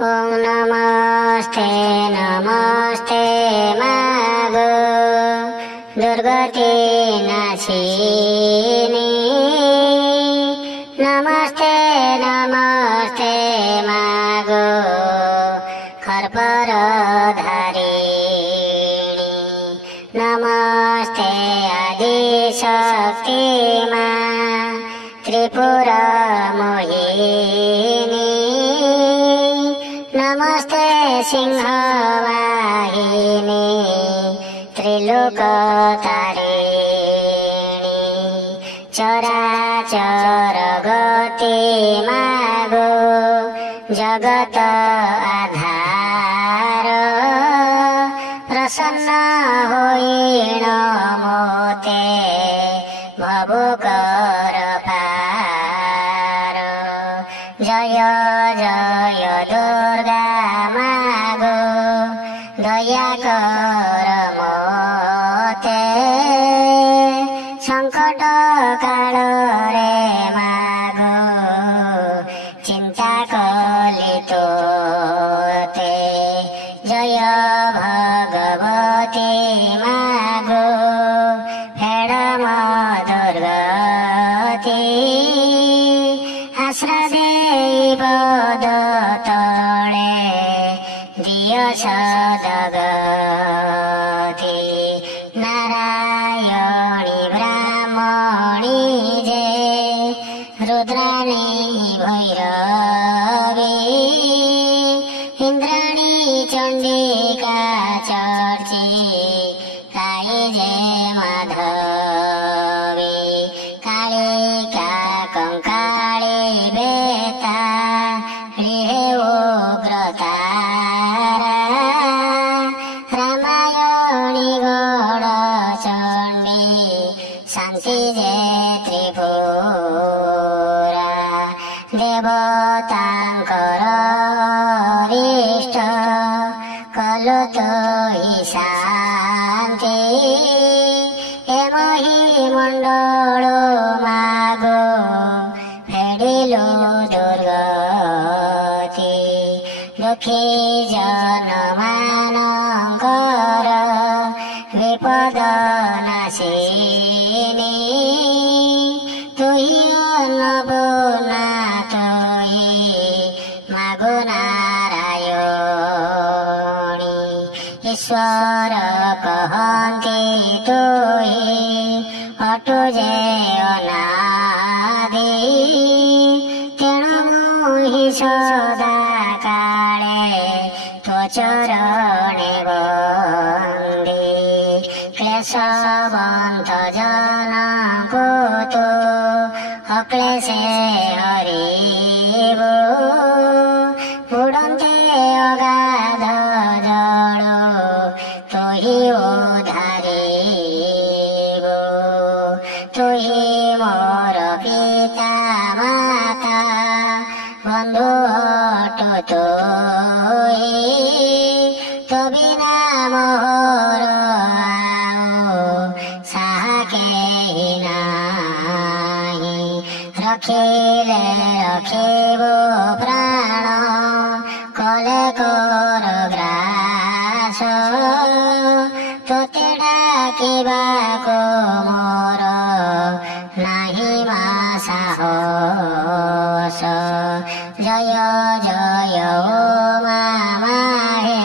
ओम नमस्ते नमस्ते मागो दुर्गति नाशिनी नमस्ते नमस्ते मागो खर्पर धारिणी नमस्ते आदि शक्ति मा त्रिपुर मोहिनी नमस्ते सिंहवाहिनी त्रिलोक तारिणी चराचर गति मागो जगत आधार प्रसन्न होइन मोते भवकर पार जय जय दुर्गा मागो दया कर मोते संकट काल रे मागो चिंता कलितोते जय भगवती मागो फेडम दुर्गति आश्रय पद तले दिय सदगति नारायणी ब्राह्मणी जे रुद्राणी भैरवी इंद्राणी चंडिका चर्ची काली जे माधवी कालिका कंकाली बेता उग्रतारा रामायणी गौड़ चंडी शांति जे त्रिपुरा देवतांकर इष्ट कलु तो ही शांति एमहि मंडल मागो फेडिलो दुर्गति दुखी जन मानकर विपद नाशिनी तुही अन्नपूर्णा तुही मागो नारायणी ईश्वर कहन्ति तुही अटो जे अनादि तेणु मुहि सदा काले तो चरणे बन्दी क्लेशवन्त जनको तो अक्लेशे हरिबो उडन्ते अगाध जल तुही उद्धारिबो तुही मोर पिता माता बन्धु हटो तुही तो बिना मोर साहा केही नाही रखिले रखिबो प्राण कले कोर ग्रास तोते डाकिबाको मोर नाही मा साहस जय जय ओ माहे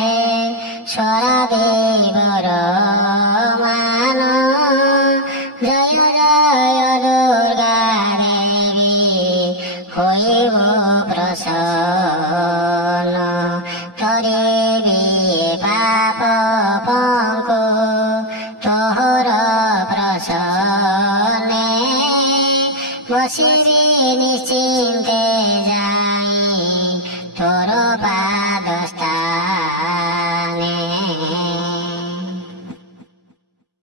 स्वरा देवर मान जय जय दुर्गा देवी होइबो प्रसन्न तोरे पाप पङ्को तोहर प्रसन्ने बसिरी निश्चित